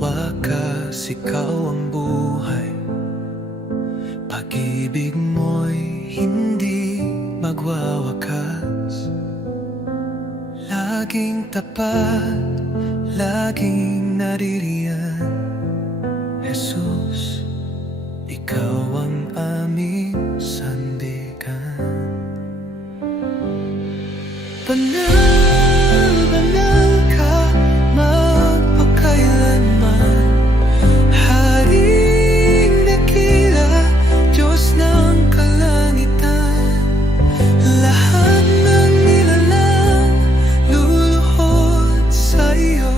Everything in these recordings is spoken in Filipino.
wakas ikaw ang buhay. Pag-ibig mo'y hindi magwawakas. Laging tapat, laging naririyan. Jesus, ikaw ang aming sandigan. Banal, banal ka, magpakailanman. Haring dakila, Diyos ng kalangitan. Lahat ng nilalang luluhod sa iyo.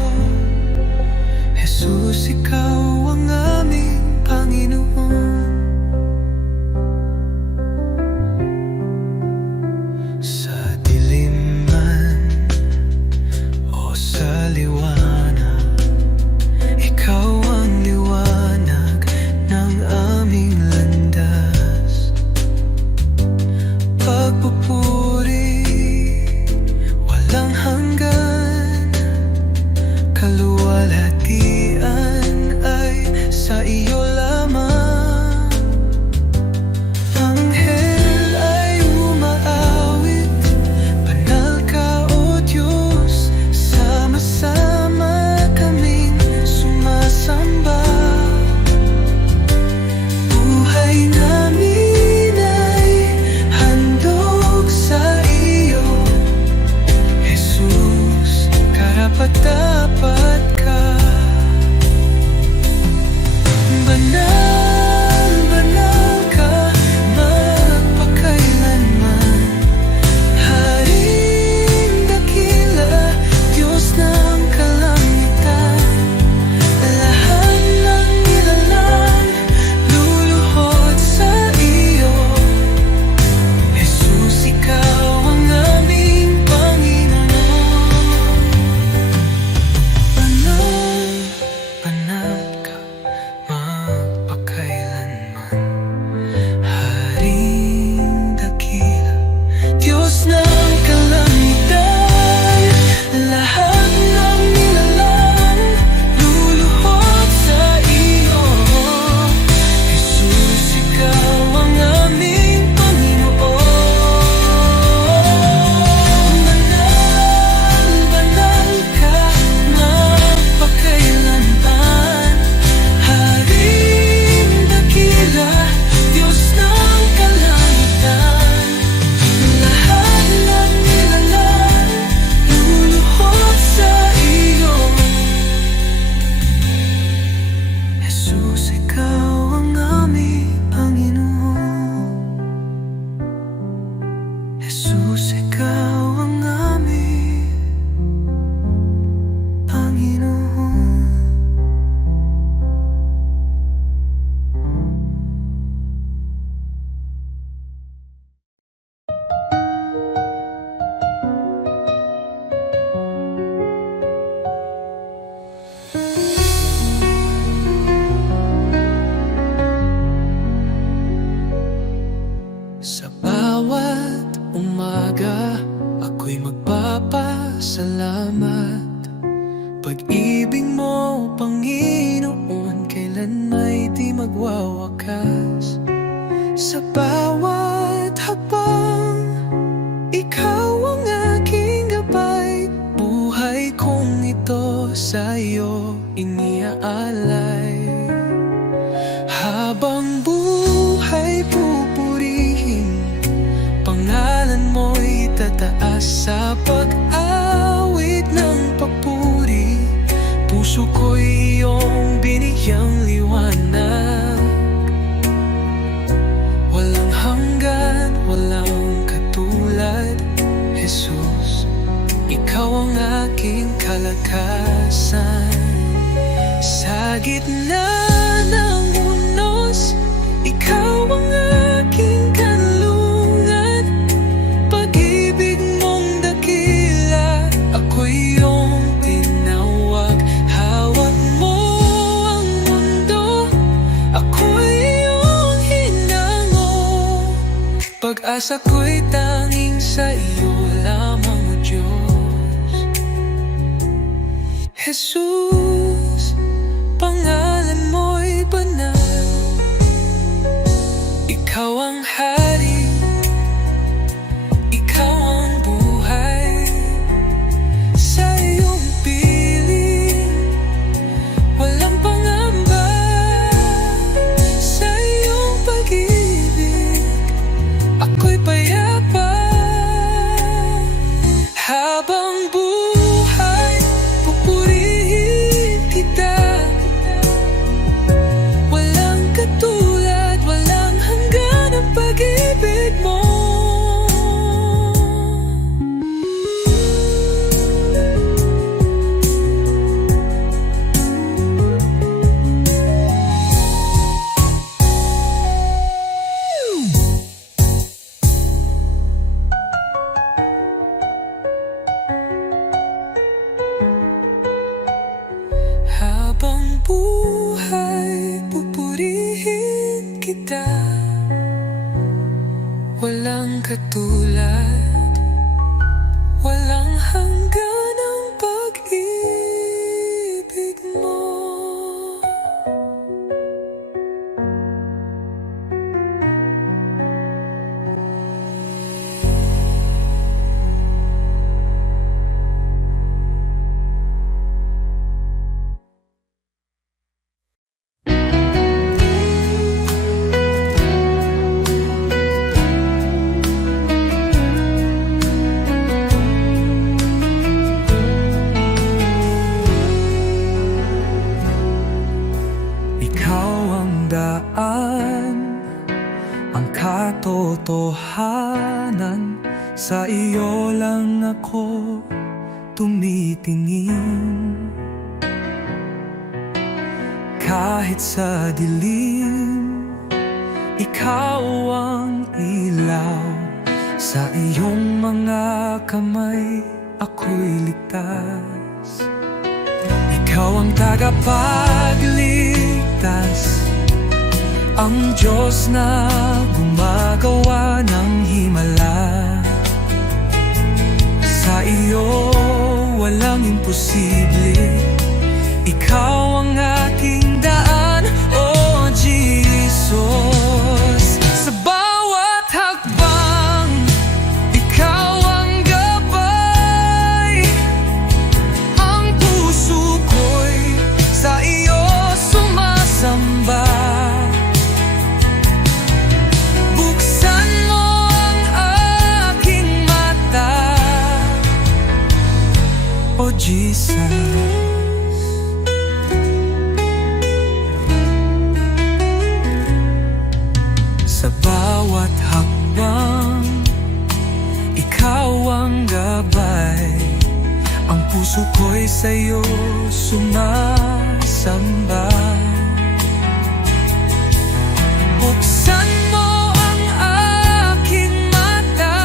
Jesus, ikaw ang aming Panginoon. Sa dilim man o sa liwanag, ikaw ang liwanag ng aming landas. Pagpupuri, walang hanggan, kaluwalhatian ay sa iyo lamang. Anghel ay umaawit, banal ka o Diyos, sama-sama kaming sumasamba. Buhay namin ay handog sa iyo. Jesus, karapat-dapat ka. Banal, banal ka, magpakailanman. Haring dakila, Diyos ng kalangitan. Lahat ng nilalang luluhod sa iyo. Jesus, ikaw ang aming Panginoon. Banal, banal ka, magpakailanman. Haring dakila, Diyos ng kalangitan. Lahat ng nilalang luluhod sa iyo. Jesus, ikaw ang aming Panginoon. Banal, banal ka, magpakailanman. Haring dakila, Diyos ng kalangitan. Lahat ng nilalang luluhod sa iyo. Jesus, ikaw ang aming Panginoon. Jesus, ikaw ang aming Panginoon. Sa bawat umaga, ako'y magpapasalamat. Pag-ibig mo, Panginoon, kailan may di magwawakas. Sa bawat hakbang, ikaw ang aking gabay. Buhay kong ito sa iyo iniaalay. Habang buhay pupurihin, pangalan mo'y tataas. Sa pag-awit ng papuri, puso ko'y iyong biniyang liwanag. Walang hanggan, walang katulad. Jesus, ikaw ang aking kalakasan. Sa gitna ng unos, ikaw ang aking kanlungan. Pag-ibig mong dakila, ako'y iyong tinawag. Hawak mo ang mundo, ako'y iyong hinango. Pag-asa ko'y tanging sa iyo lamang, O Diyos. Jesus, pangalan mo'y banal. Ikaw ang hari, ikaw ang buhay. Sa iyong piling, walang pangamba. Sa iyong pag-ibig, ako'y payapa. Habang buhay, pupurihin kita. Walang katulad, walang hanggan ang pag-ibig mo. Habang buhay, pupurihin kita. Walang katulad, walang hanggan ang pag-ibig mo. Ikaw ang daan, ang katotohanan. Sa iyo lang ako tumitingin. Kahit sa dilim, ikaw ang ilaw. Sa iyong mga kamay, ako'y ligtas. Ikaw ang tagapagligtas, ang Diyos na gumagawa ng himala. Sa iyo walang imposible. Ikaw ang aking daan, oh Jesus. Sa bawat hakbang, ikaw ang gabay. Ang puso ko'y sa iyo sumasamba. Buksan mo ang aking mata, oh Jesus. Sa bawat hakbang, ikaw ang gabay. Ang puso ko'y sa'yo sumasamba. Buksan mo ang aking mata,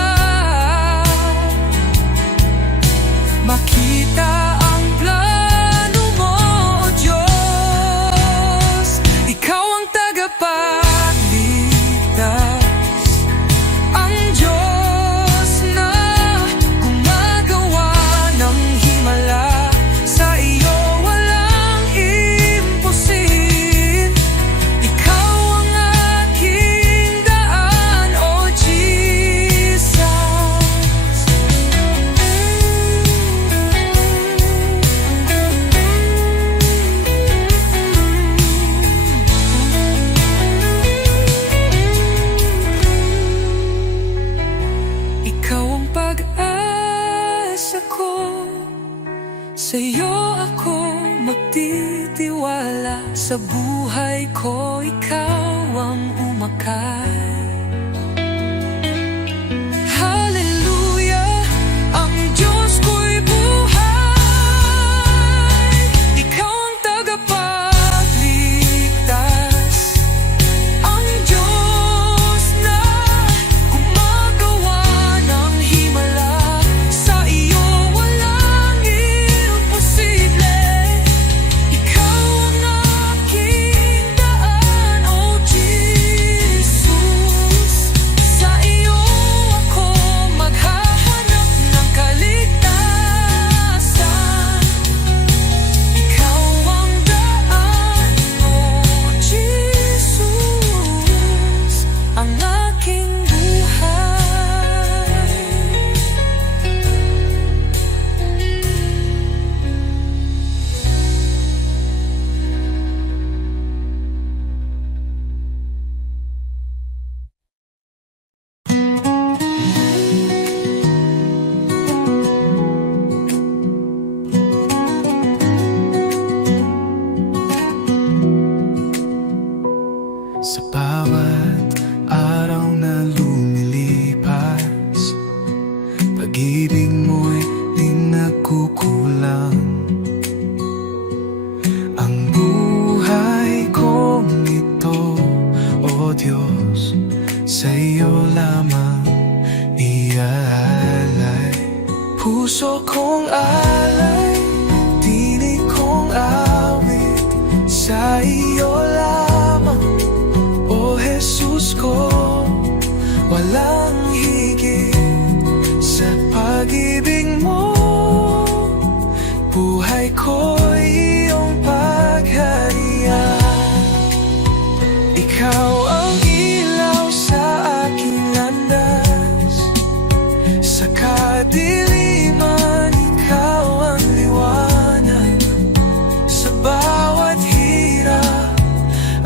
makita ang plano mo, O Diyos. Ikaw ang tagapagligtas, ang Diyos na gumagawa ng himala. Sa iyo walang imposible. Ikaw ang aking daan, O Jesus. Ikaw ang pag-asa ko, sa iyo ako magtitiwala. Sa buhay ko ikaw ang umakay. Hallelujah, ang Diyos ko'y buhay. Ikaw ang tagapagligtas, ang Diyos na gumagawa ng himala. Sa iyo walang imposible. Ikaw ang aking daan, oh Jesus.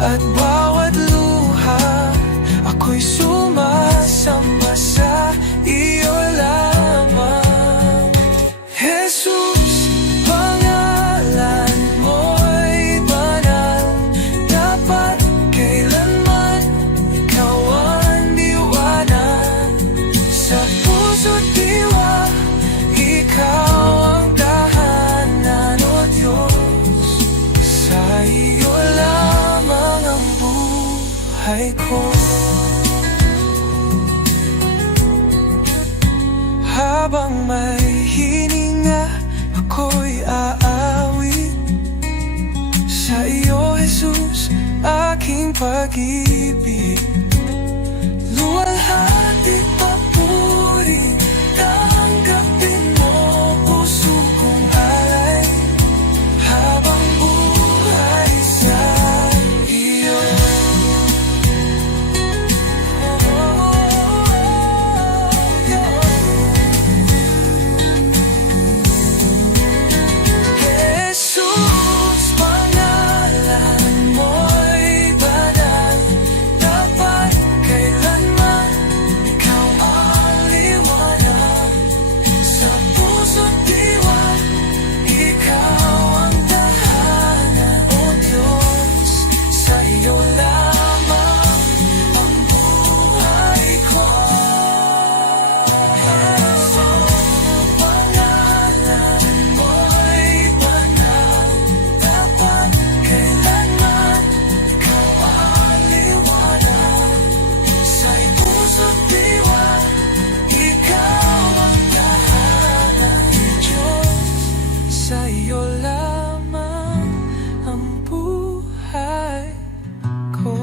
At bawat luha, ako'y sumasamba sa iyo lamang. Jesus, pangalan mo'y banal, dapat kailanman ikaw ang liwanag. Sa puso't diwa, ikaw ang tahanan, O Diyos. Sa iyo lamang ang buhay ko. Habang may hininga, ako'y aawit sa iyo, Jesus, aking pag-ibig. Luwalhati papuri, tanggapin mo puso kong alay, habang buhay sa iyo. Jesus, pangalan mo'y banal, dapat kailanman ikaw ang liwanag. Sa puso't diwa, ikaw ang tahanan, O Diyos. Sa iyo lamang ang buhay ko. Jesus, pangalan mo'y banal, dapat kailanman ikaw ang liwanag. Sa puso't diwa, ikaw ang tahanan, Diyos. Sa iyo lamang ang buhay ko.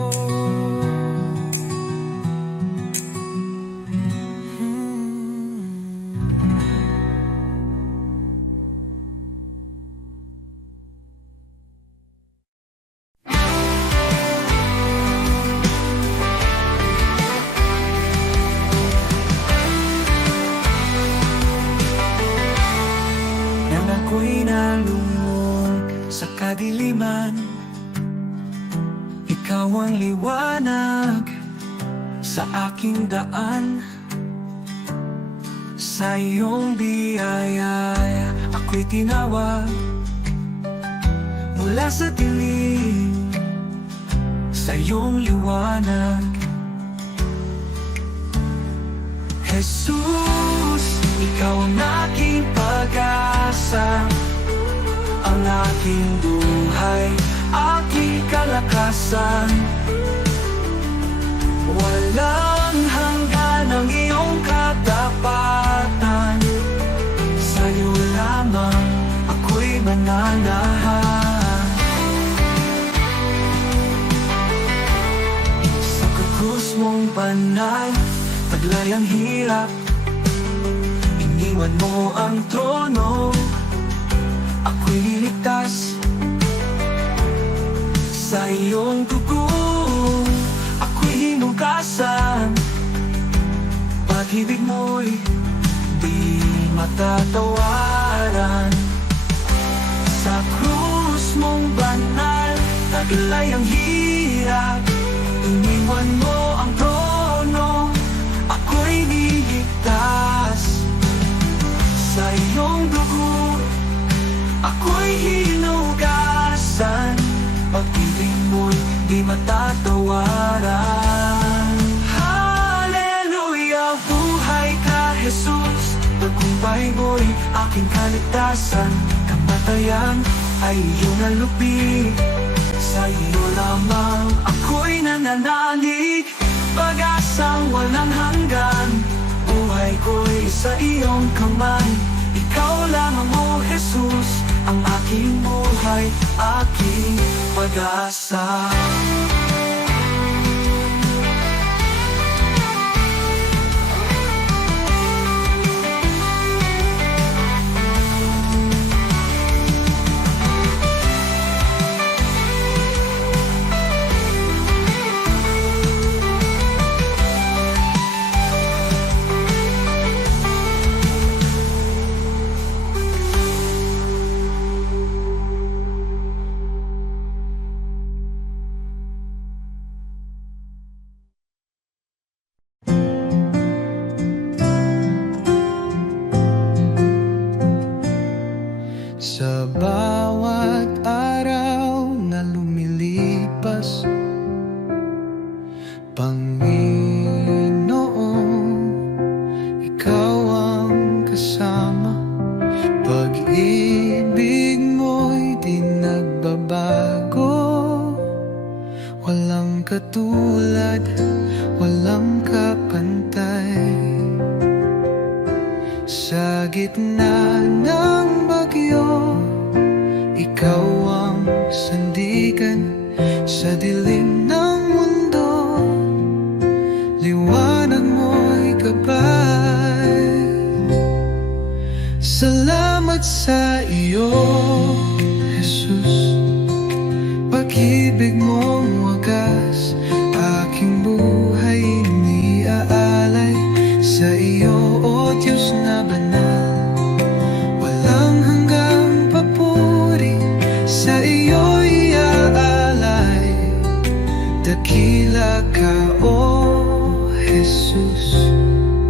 Nang ako'y nalungkot sa kadiliman, ikaw ang liwanag sa aking daan. Sa iyong biyaya, ako'y tinawag mula sa dilim, sa iyong liwanag. Jesus, ikaw ang aking pag-asa, ang aking buhay, aking kalakasan. Walang hanggan ang iyong katapatan. Sa iyo lamang ako'y mananahan. Sa krus mong banal, taglay ang hirap, iniwan mo ang trono, ako'y niligtas. Sa iyong dugo, ako'y hinugasan. Pag-ibig mo'y di matatawaran. Sa krus mong banal, taglay ang hirap, iniwan mo ang trono, ako'y niligtas. Sa iyong dugo, ako'y hinugasan. Pag-ibig mo'y di matatawaran. Hallelujah, buhay ka, Jesus. Tagumpay mo'y aking kaligtasan. Kamatayan ay iyong nalupi. Sa iyo lamang ako'y nananalig. Pag-asang walang hanggan, buhay ko'y sa iyong kamay. Ikaw lamang, O Jesus, ang aking buhay, aking pag-asa. wakas. Panginoon, ikaw ang kasama. Pag-ibig mo'y di nagbabago. Walang katulad, walang kapantay. Sa gitna ng bagyo, ikaw ang sandigan. Sa dilim ng mundo, liwanag mo'y gabay. Salamat sa iyo, Jesus. Pag-ibig mong wagas, aking buhay iniaalay. Sa iyo, O Diyos na banal, walang hanggang papuri. Sa iyo iaalay, dakila ka, O Jesus,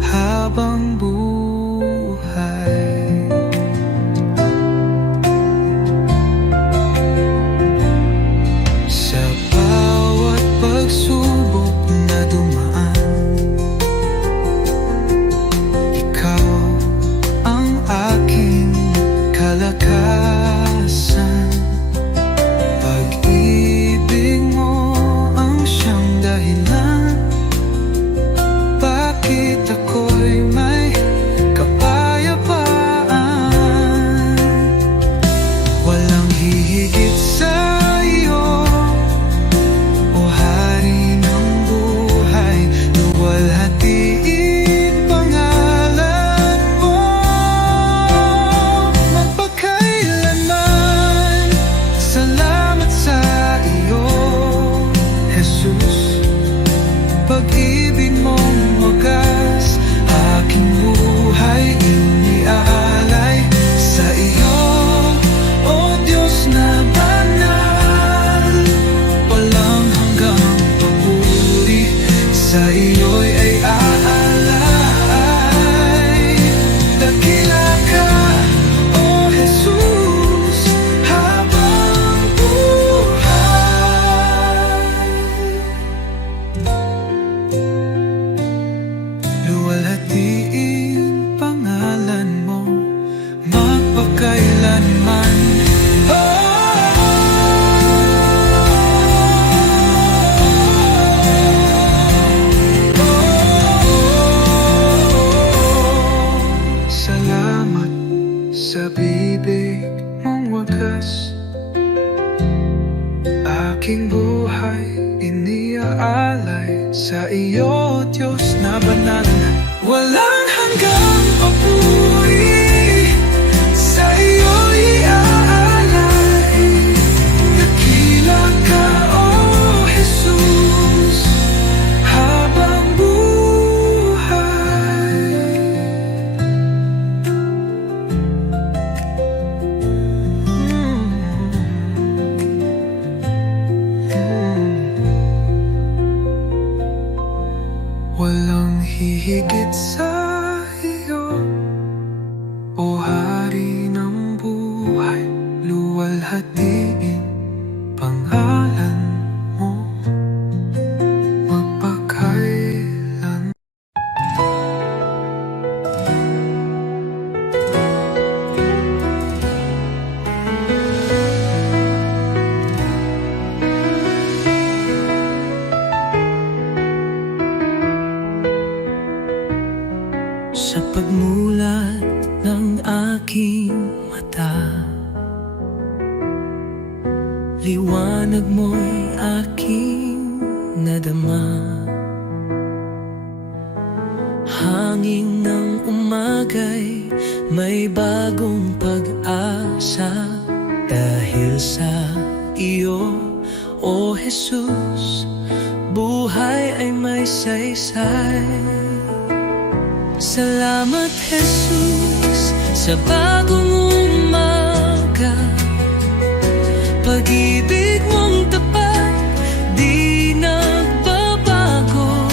habang buhay. Sa bawat pagsubok na dumaan, ikaw ang aking kalakasan. Pag-ibig mo ang siyang dahilan, bakit ako'y may kapayapaan. Walang hihigit sa iyo, O Hari ng buhay. Luwalhatiin pangalan mo magpakailanman. Salamat sa iyo, Jesus. Pag-ibig mong wagas, aking buhay iniaalay. Sa iyo, O Diyos na banal, walang hanggang papuri. Sa iyo'y ay aalay. Dakila ka, O Jesus, habang buhay. Luwalhatiin pangalan mo magpakailanman. Salamat sa bibig mong wagas, aking buhay iniaalay. Sa iyo, Diyos na banal, walang hanggang papuri. Sa iyo iaalay, dakila ka, O Jesus, habang buhay. Walang hihigit sa iyo, O Hari ng buhay. Luwalhatiin pangalan mo magpakailan. Sa pagmulat ng aking mata, liwanag mo'y aking nadama. Hangin ng umagay, may bagong pag-asa. Dahil sa iyo, O Jesus, buhay ay may saysay. Salamat, Jesus, sa bagong umaga. Pag-ibig mong tapat, di nagbabago.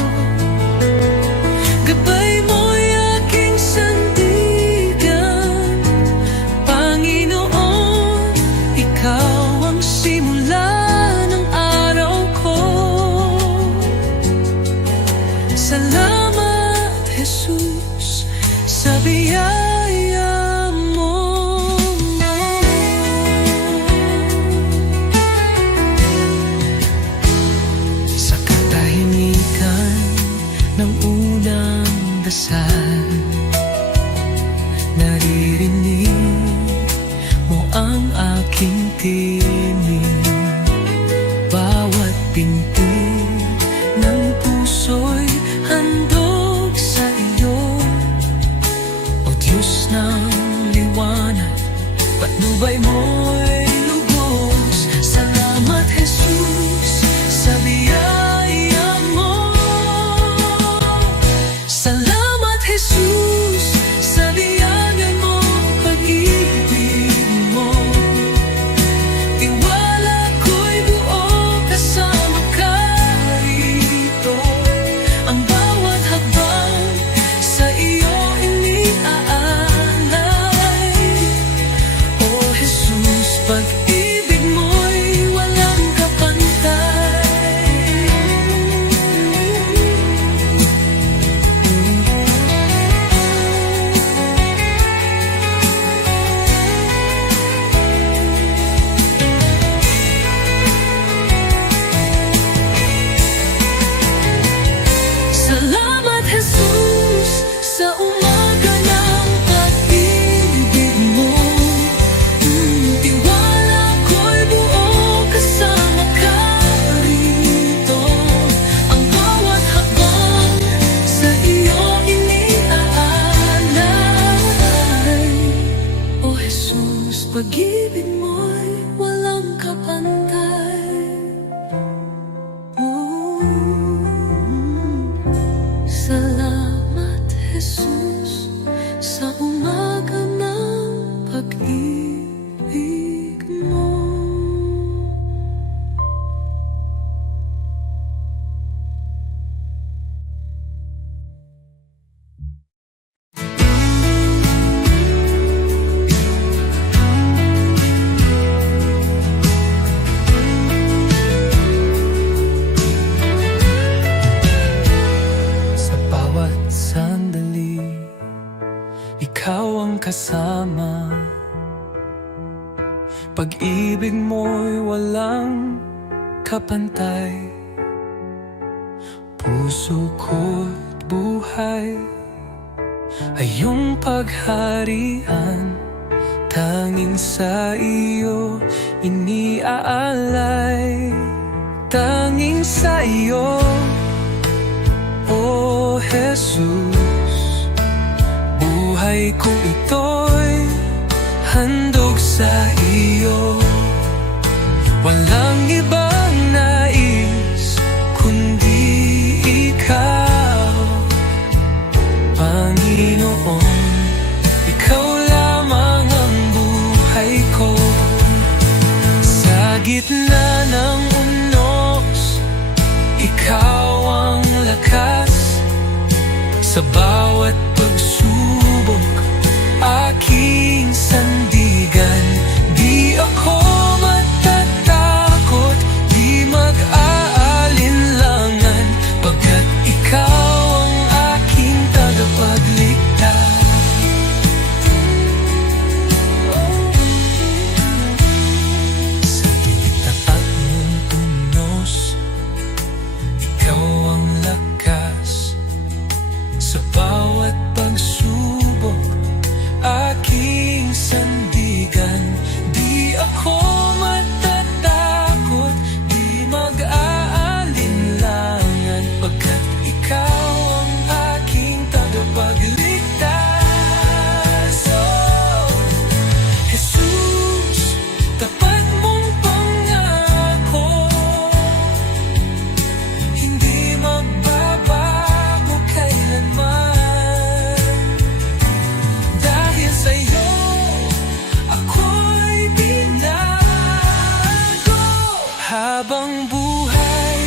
Gabay mo'y aking sandigan. Panginoon, ikaw ang simula ng araw minsan naririnig mo ang aking tinig. Bawat pinti ng puso'y handog sa iyo. O Diyos ng liwanag, patnubay mo'y lubos. Salamat Jesus sa biyaya mo. Salamat Jesus sa liwanag mo, pag-ibig mo. Tiwala ko'y buo kasama ka rito. Ang bawat habang sa iyo iniaalay. O Jesus, pag-ibig mo'y walang kapantay. Salamat Jesus sa umaga ng pag-ibig mo. Tiwala ko'y buo kasama ka rito. Ang bawat habang sa iyo iniaalay. O Jesus, pag-ibig mo'y walang kapantay. Salamat Jesus sa umaga ng pag-ibig mo. Sa bawat sandali, ikaw ang kasama. Pag-ibig mo'y walang kapantay. Puso ko't buhay ay iyong pagharian. Tanging sa iyo iniaalay. Tanging sa iyo, O Jesus, buhay ko ito'y handog sa iyo. Walang ibang nais kundi ikaw, Panginoon. Ikaw lamang ang buhay ko. Sa gitna ng unos, ikaw ang lakas. Sa bawat pagsubok, aking sandigan. Di ako matatakot, di mag-aalinlangan, pagkat ikaw ang aking tagapagligtas. Sa tapat mong tunos, ikaw ang lakas. Sa bawat pagsubok, aking sandigan. Di ako matatakot, di mag-aalinlangan, pagkat ikaw ang aking tagapagligtas. Oh, Jesus, tapat mong pangako, hindi magbabago kailanman. Dahil sa'yo, ako'y binago. Habang buhay,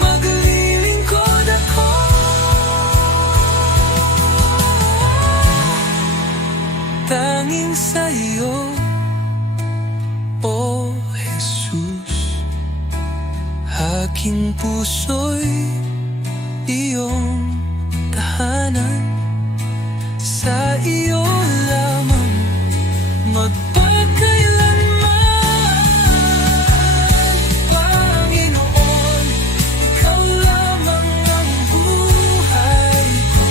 maglilingkod ako. Tanging sa'yo, O Jesus, aking puso'y iyong tahanan. Sa iyo lamang magpakailanman. Panginoon, ikaw lamang ang buhay ko.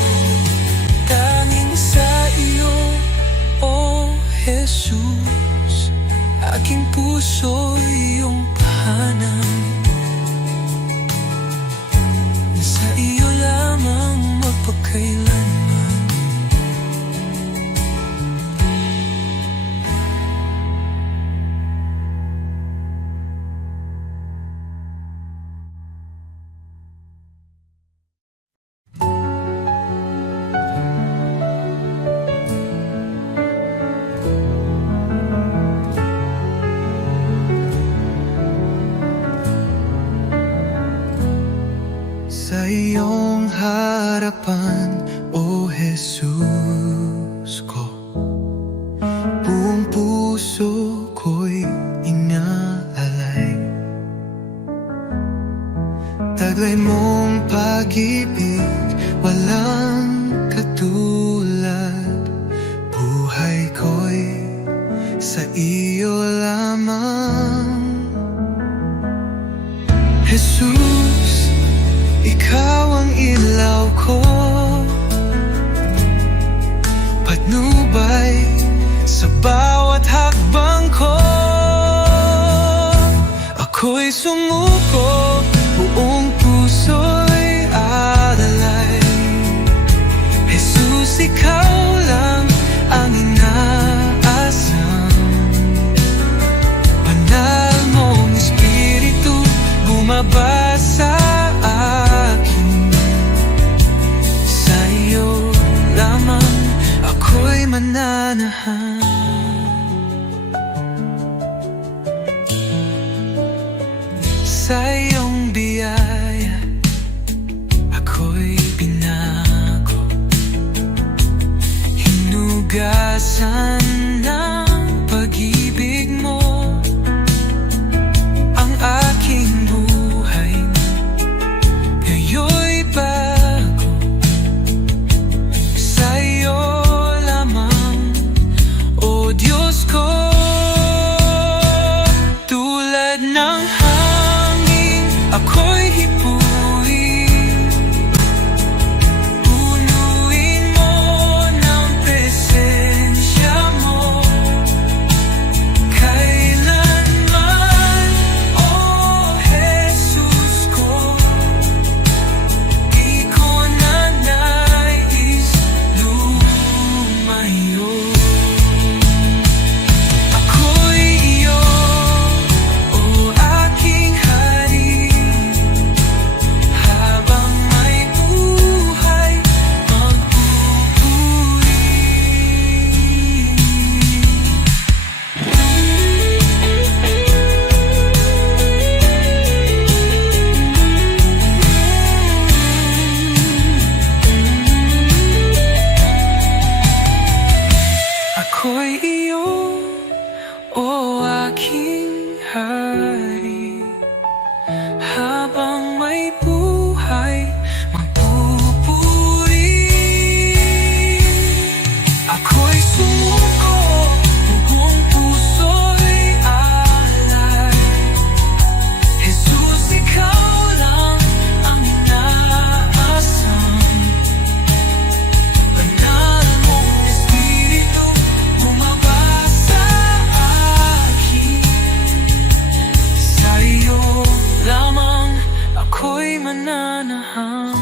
iyong harapan, O Jesus ko. Buong puso ko'y inaalay, taglay mong pag-ibig, walang katulad. Buhay ko'y sa iyo lamang. Jesus, ikaw ang ilaw ko, patnubay sa bawat hakbang ko. Ako'y sumuko, buong puso'y alalay. Jesus, ikaw lang ang inaasam. Banal mong Espiritu bumaba sa akin. Sa iyo lamang ako'y mananahan. Sa iyong biyaya ako'y binago, hinugasan ng pag-ibig mo ang aking buhay. Ngayon'y bago, sa iyo lamang, O Diyos ko. Tulad ng hangin ako'y hipuin, punuin mo ng presensya mo. Kailanman, O Jesus ko, di ko na nais lumayo. Ako'y iyo, O aking hari, habang may buhay magpupuri. Ako'y iyo, O aking hari, habang may buhay magpupuri. Ako'y sumuko, buong puso'y alay. Jesus, ikaw lang ang inaasam. Banal mong Espiritu bumaba sa akin. Sa iyo lamang ako'y mananahan.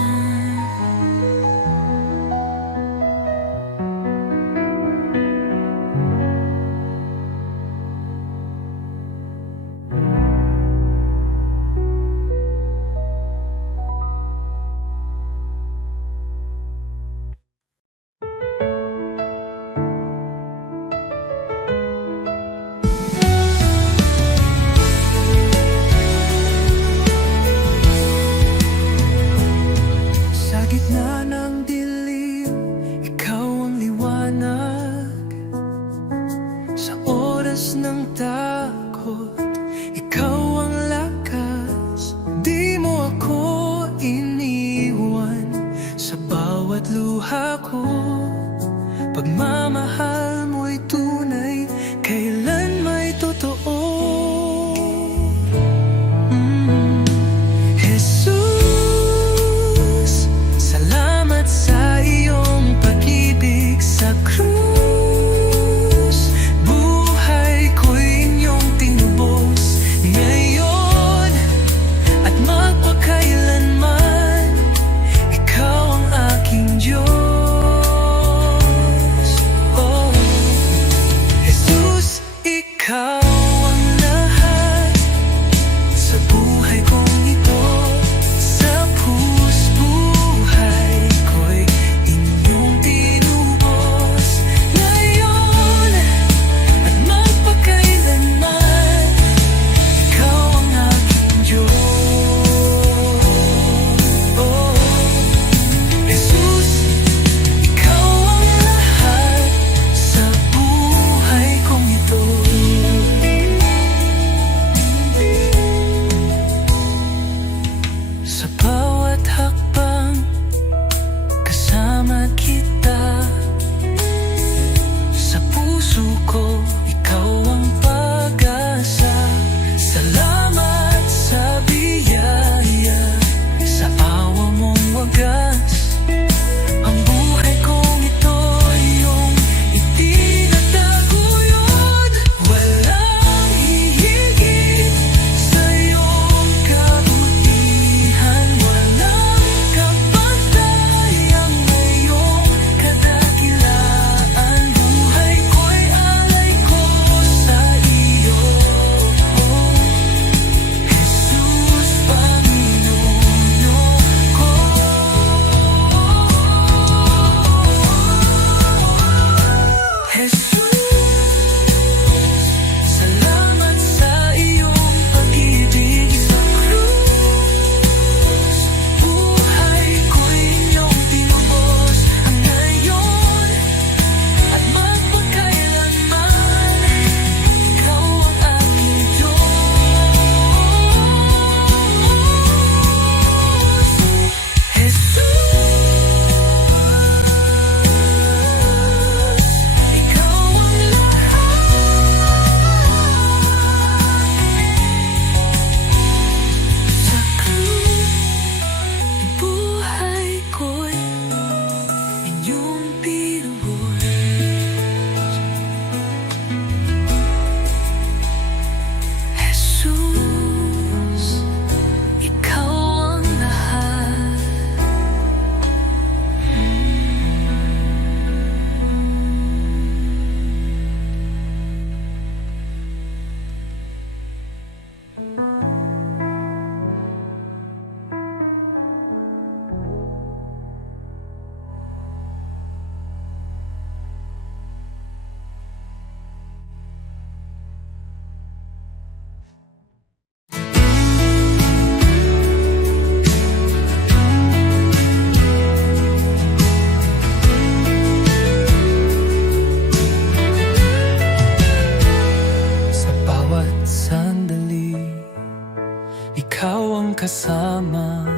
ikaw ang kasama.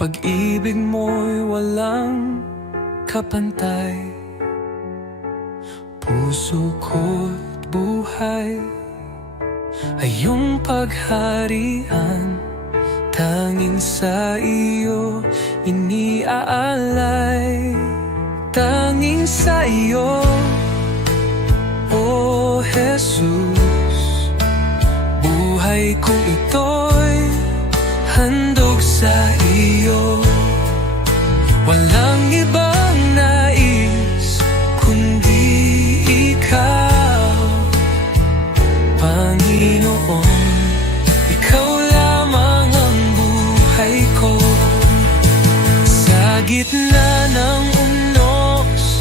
Pag-ibig mo'y walang kapantay. Puso ko't buhay ay iyong pagharian. Tanging sa iyo iniaalay. Tanging sa iyo, O Jesus. Buhay kong ito'y handog sa iyo. Walang ibang nais kundi ikaw, Panginoon. Ikaw lamang ang buhay ko. Sa gitna ng unos,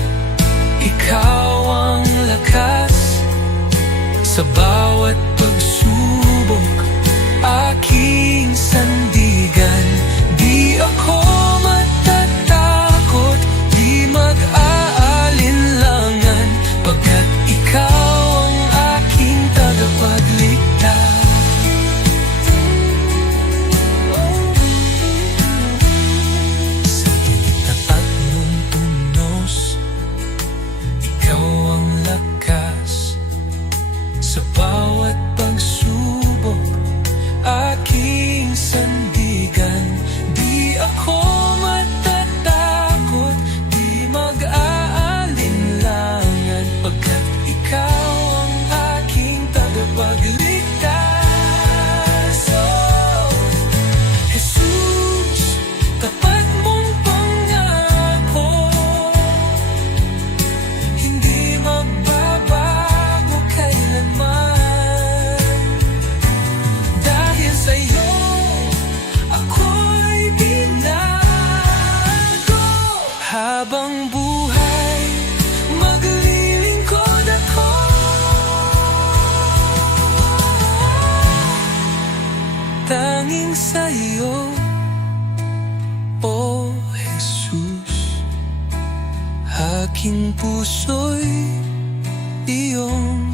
ikaw ang lakas. Sa bawat pagsubok, aking sandigan. Di ako matatakot, di mag-aalinlangan, pagkat ikaw ang aking tagapagligtas. Sa gitna ng tunos, ikaw ang lakas. Sa bawat pagsubok, aking sandigan. Di ako matatakot, di mag-aalinlangan, pagkat ikaw ang aking tagapagligtas. Oh, Jesus, tapat mong pangako, hindi magbabago kailanman. Dahil sa'yo ako'y binago. Habang buhay, maglilingkod ako. Tanging sa'yo, O Jesus. Aking puso'y iyong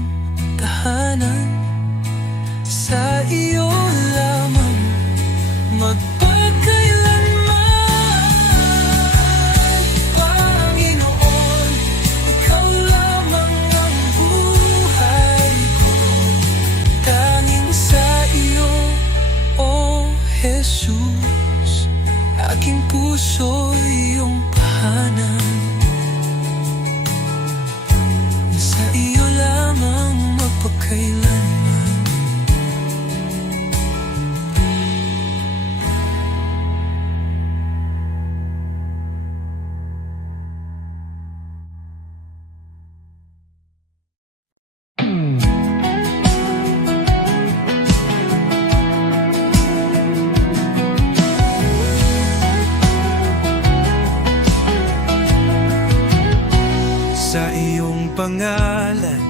tahanan. Sa iyo lamang magpakailanman, Panginoon. Ikaw lamang ang buhay ko. Tanging sa iyo, O Jesus. Aking puso iyong tahanan. Sa iyo lamang magpakailanman. Sa iyong pangalan,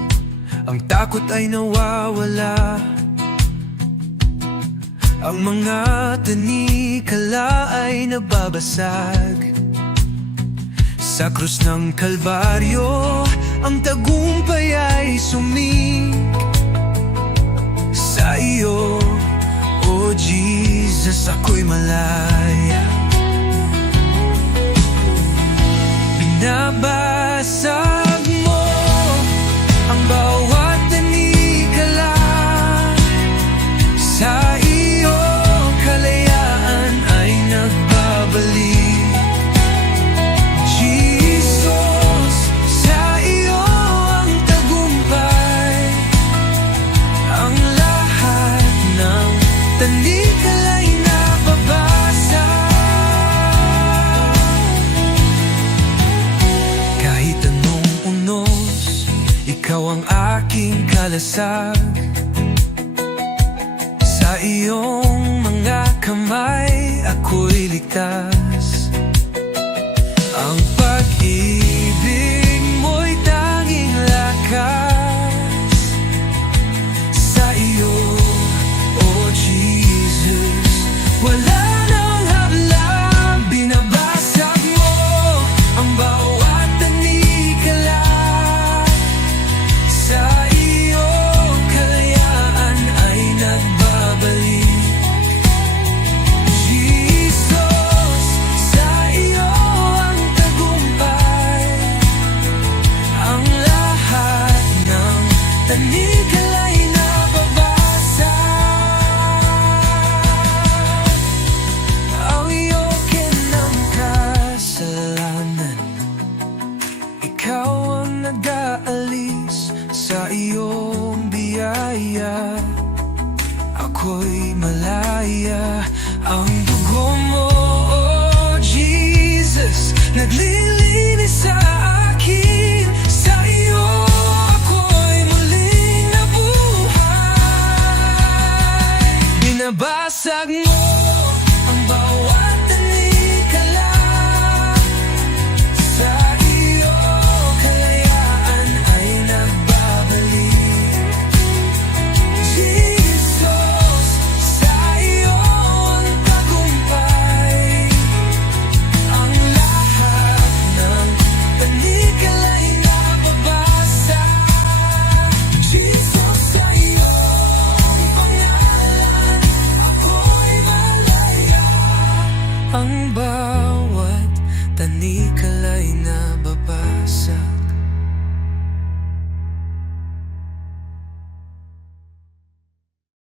ang takot ay nawawala. Ang mga tanikala ay nababasag. Sa krus ng Kalbaryo, ang tagumpay ay sumik. Sa iyo, O Jesus, ako'y malaya. Binabasag mo ang bawat tanikala. Sa iyo, kalayaan ay nagbabalik. Jesus, sa iyo ang tagumpay. Ang lahat ng tanikala'y nababasag. Kahit anong unos, ikaw ang aking kalasag. Sa iyong mga kamay, ako'y ligtas. Ang pag-ibig mo'y tanging lakas. Sa iyo, O Jesus, wala nang hablang. Binabasag mo ang bawat tanikala. Sa iyo, kalayaan ay nagbabalik. ako'y malaya. Ang dugo mo, oh Jesus, naglilinis sa akin. Sa iyo ako'y muling nabuhay. Binabasag mo ang bawat tanikala. Sa iyo kalayaan ay nagbabalik. Jesus, sa iyo ang tagumpay. Ang lahat ng tanikala'y nababasag. Jesus, sa iyo ang pangalan, ako'y malaya. Ang bawat tanikala'y